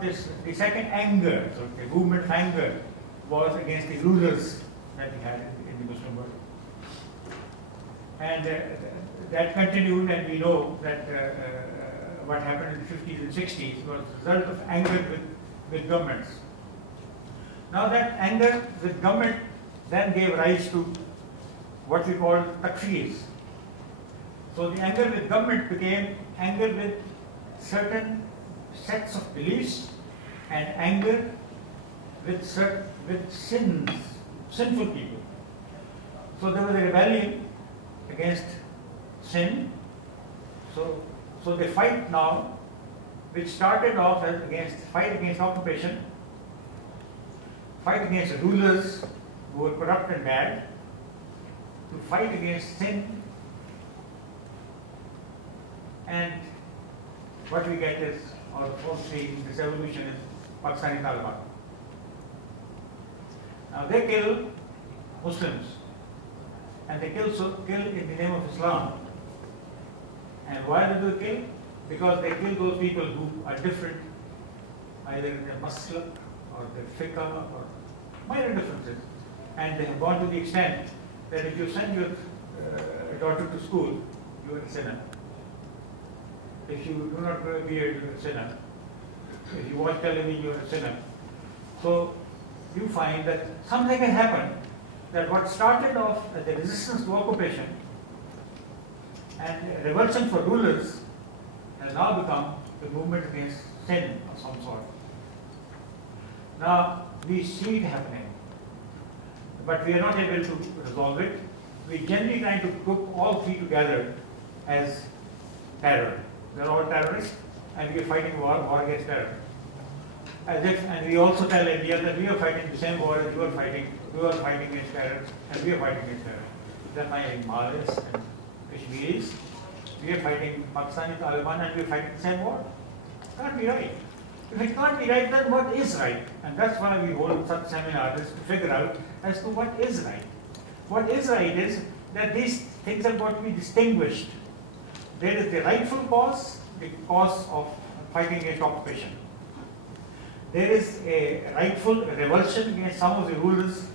got this, the second anger, so the movement of anger was against the rulers that we had in the Muslim world. And that continued, and we know that what happened in the 50s and 60s was the result of anger with governments. Now that anger with government then gave rise to what we call takfirs. So the anger with government became anger with certain sets of beliefs and anger with sinful people. So there was a rebellion against sin. So they fight now, which started off as fight against occupation, fight against rulers who were corrupt and bad, to fight against sin, and what we get is, or mostly this evolution is Pakistani Taliban. Now they kill Muslims, and they kill in the name of Islam. And why do they kill? Because they kill those people who are different, either in their maslak or their fiqh or minor differences. And they have gone to the extent that if you send your daughter to school, you are a sinner. If you do not wear a beard, you are a sinner. If you watch television, you are a sinner. So you find that something has happened, that what started off as a resistance to occupation and revulsion for rulers has now become the movement against sin of some sort. Now we see it happening, but we are not able to resolve it. We generally try to group all three together as terror. They are all terrorists, and we are fighting war against terror. As if, and we also tell India that we are fighting the same war as you are fighting. We are fighting against terror, and we are fighting against terror. They are fighting Maoists and Kashmiris. We are fighting Pakistani Taliban, and we are fighting the same war. It can't be right. If it can't be right, then what is right? And that's why we hold such seminars, to figure out as to what is right. What is right is that these things have got to be distinguished. There is the rightful cause, the cause of fighting against occupation. There is a rightful revulsion against some of the rulers,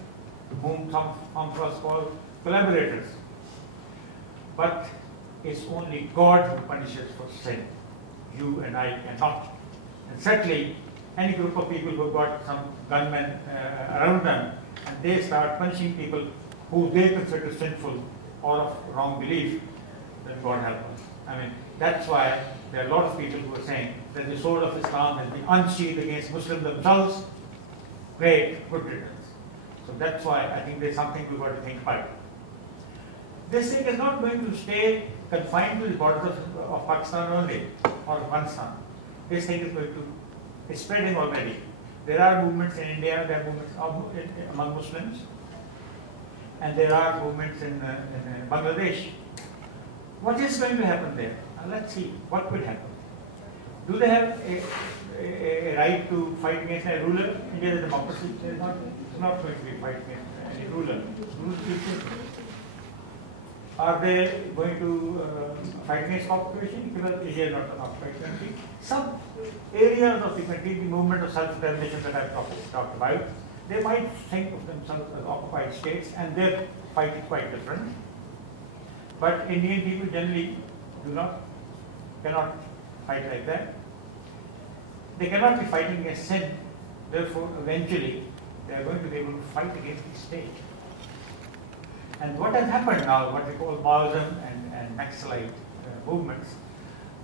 whom some of us call collaborators. But it's only God who punishes for sin. You and I cannot. And certainly, any group of people who've got some gunmen around them, and they start punishing people who they consider sinful or of wrong belief, then God help us. I mean, that's why there are a lot of people who are saying that the sword of Islam has been unsheathed against Muslims themselves. Great, good riddance. So that's why I think there's something we've got to think about. This thing is not going to stay confined to the borders of Pakistan only, or Afghanistan. This thing is going to, it's spreading already. There are movements in India, there are movements among Muslims, and there are movements in Bangladesh. What is going to happen there? Let's see what will happen. Do they have a right to fight against a ruler? India is a democracy. It's not going to be fight against any ruler. Are they going to fight against occupation? Because India is not an occupied country. Some areas of the country, the movement of self-determination that I've talked about, they might think of themselves as occupied states, and their fight is quite different. But Indian people generally cannot fight like that. They cannot be fighting against sin. Therefore, eventually, they are going to be able to fight against the state. And what has happened now, what we call Maoism and Naxalite movements,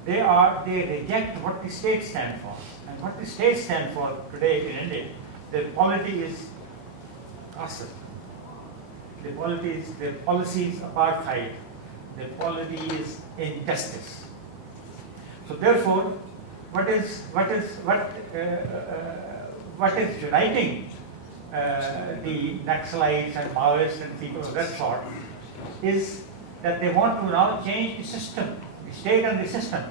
they reject what the state stands for. And what the state stands for today in India, their polity is caste. Their policy is apartheid. Their polity is injustice. So therefore, what is uniting the Naxalites and Maoists and people of that sort is that they want to now change the system, the state and the system.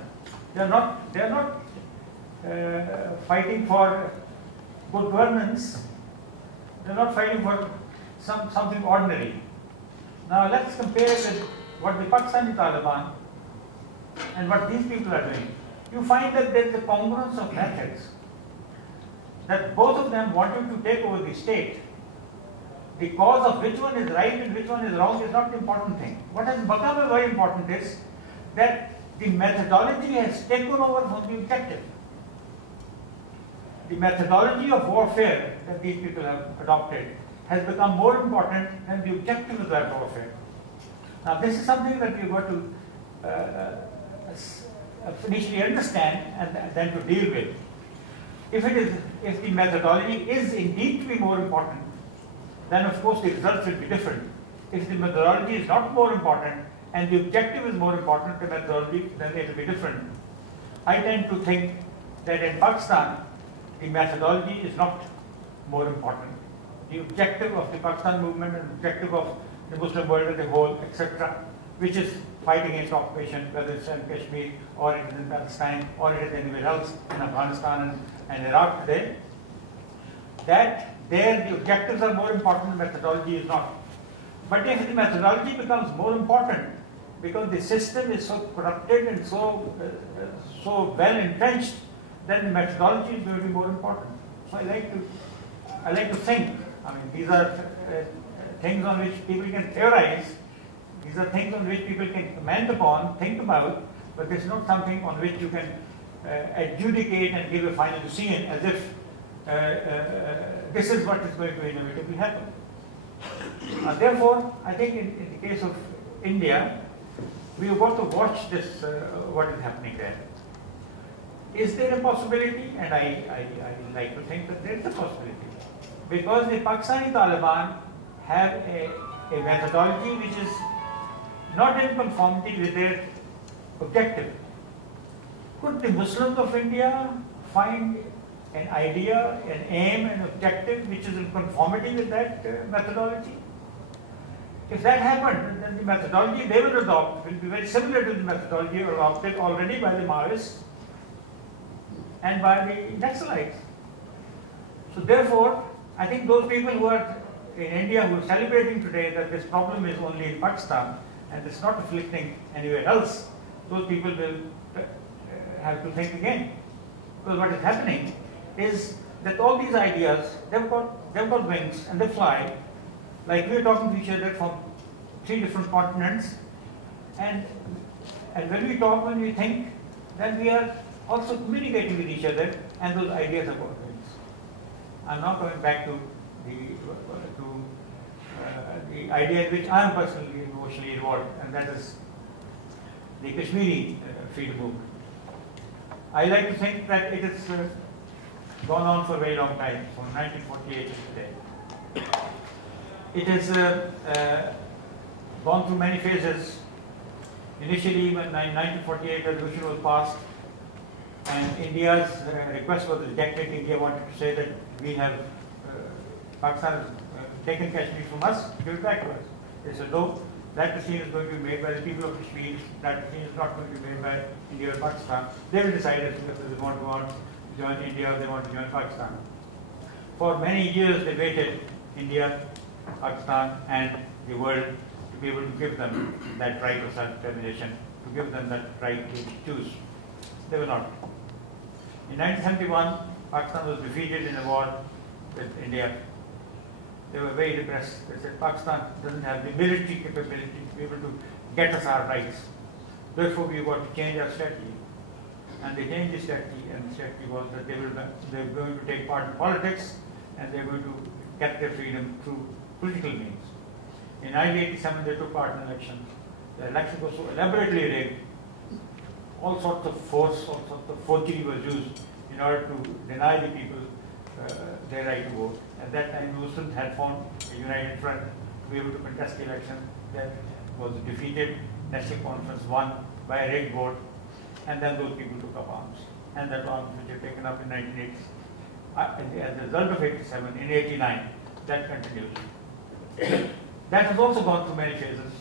They are not fighting for good governance. They are not fighting for something ordinary. Now let's compare it with what the Pakistani Taliban and what these people are doing. You find that there is a congruence of methods. that both of them wanted to take over the state. The cause of which one is right and which one is wrong is not the important thing. What has become very important is that the methodology has taken over from the objective. The methodology of warfare that these people have adopted has become more important than the objective of that warfare. Now, this is something that we've got to initially understand and then to deal with. If the methodology is indeed to be more important, then of course the results will be different. If the methodology is not more important and the objective is more important, the methodology, then it will be different. I tend to think that in Pakistan, the methodology is not more important. The objective of the Pakistan movement and the objective of the Muslim world as a whole, etc., which is fighting against occupation, whether it's in Kashmir or it is in Palestine or it is anywhere else in Afghanistan and Iraq today, that there the objectives are more important, the methodology is not. But if the methodology becomes more important because the system is so corrupted and so well entrenched, then the methodology is going to be more important. So I like to think. I mean, these are things on which people can theorize. These are things on which people can comment upon, think about, but this is not something on which you can adjudicate and give a final decision as if this is what is going to inevitably happen. Therefore, I think in the case of India, we have got to watch this, what is happening there. Is there a possibility? And I like to think that there is a possibility. Because the Pakistani Taliban have a methodology which is not in conformity with their objective. Could the Muslims of India find an idea, an aim, an objective which is in conformity with that methodology? If that happened, then the methodology they will adopt will be very similar to the methodology adopted already by the Maoists and by the Naxalites. So therefore, I think those people who are in India who are celebrating today that this problem is only in Pakistan and it's not afflicting anywhere else, those people will have to think again. Because what is happening is that all these ideas, they've got wings and they fly. Like we're talking to each other from 3 different continents, and when we talk, when we think, then we are also communicating with each other, and those ideas have got wings. I'm now coming back to the idea in which I am personally emotionally involved, and that is the Kashmiri freedom movement. I like to think that it has gone on for a very long time, from 1948 to today. It has gone through many phases. Initially, when 1948 resolution was passed, and India's request was rejected, India wanted to say that we have, Pakistan has taken Kashmir from us, give it back to us. They said, no, that decision is going to be made by the people of Kashmir, that decision is not going to be made by India or Pakistan. They will decide as to whether they want to join India or they want to join Pakistan. For many years they waited, India, Pakistan and the world, to be able to give them that right of self-determination, to give them that right to choose. They were not. In 1971, Pakistan was defeated in a war with India. They were very depressed. They said Pakistan doesn't have the military capability to be able to get us our rights. Therefore, we've got to change our strategy. And they changed the strategy, and the strategy was that they were going to take part in politics, and they were going to get their freedom through political means. In 1987, they took part in elections. The election was so elaborately rigged, all sorts of force, all sorts of forgery was used in order to deny the people their right to vote. At that time, Muslims had formed a united front to be able to contest the election. That was defeated. National Conference won by a rigged vote, and then those people took up arms. And that arms which were taken up in 1980, as a result of 87, in 89, that continues. That has also gone through many phases.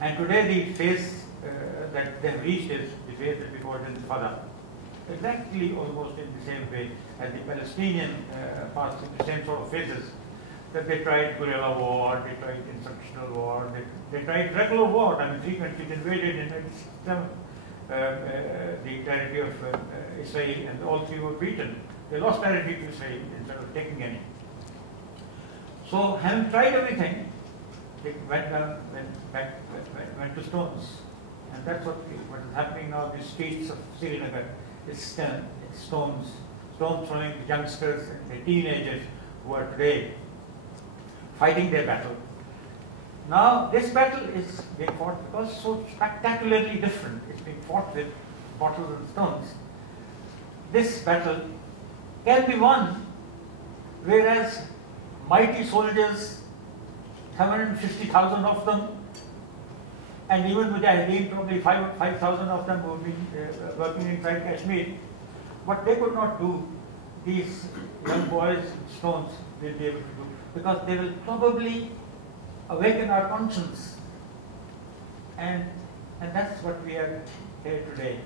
And today the phase that they have reached is the phase that we call Intifada. Exactly almost in the same way as the Palestinian passed through the same sort of phases. That they tried guerrilla war, they tried instructional war, they tried regular war. I mean, 3 countries invaded in 1967 the territory of Israel, and all 3 were beaten. They lost territory to Israel instead of taking any. So having tried everything, they went to stones. And that's what is happening now in the streets of Srinagar. It's stones throwing the youngsters and the teenagers who are today fighting their battle. Now this battle is being fought because it's so spectacularly different. It's being fought with bottles and stones. This battle can be won, whereas mighty soldiers, 750,000 of them, and even Mujahideen, probably 5,000 of them who have been working inside Kashmir, what they could not do, these young boys with stones will be able to do, because they will probably awaken our conscience. And that's what we are here today.